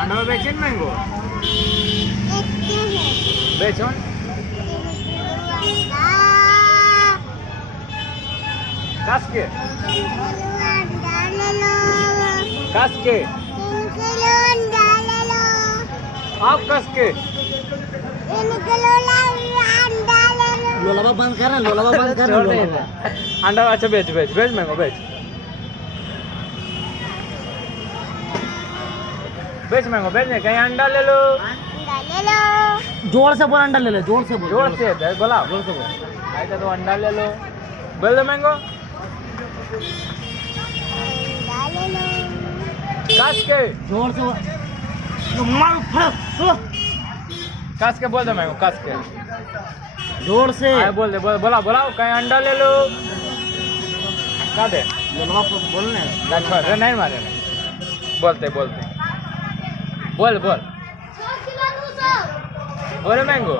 अंडा बेचे ना मैंगो बेचो कस के आप कस के लोलाबा बंद कर लोलाबा बंद कर अंडा अच्छा बेच बेच बेच मैंगो बेच बेच मैंगो बेच नहीं कहीं अंडा ले लो जोर से बोल अंडा ले ले जोर से बोल जोर से बोला जोर से बोल ऐसा तो अंडा ले लो बोल दो मैंगो कस के जोर से कस के बोल दो मैंगो कस के जोर से बोल दे बोला बोला कहीं अंडा ले लो का दे लोलाबा बोलने रे नहीं मारे बोलते बोलते बोल बोल बोल मैंगो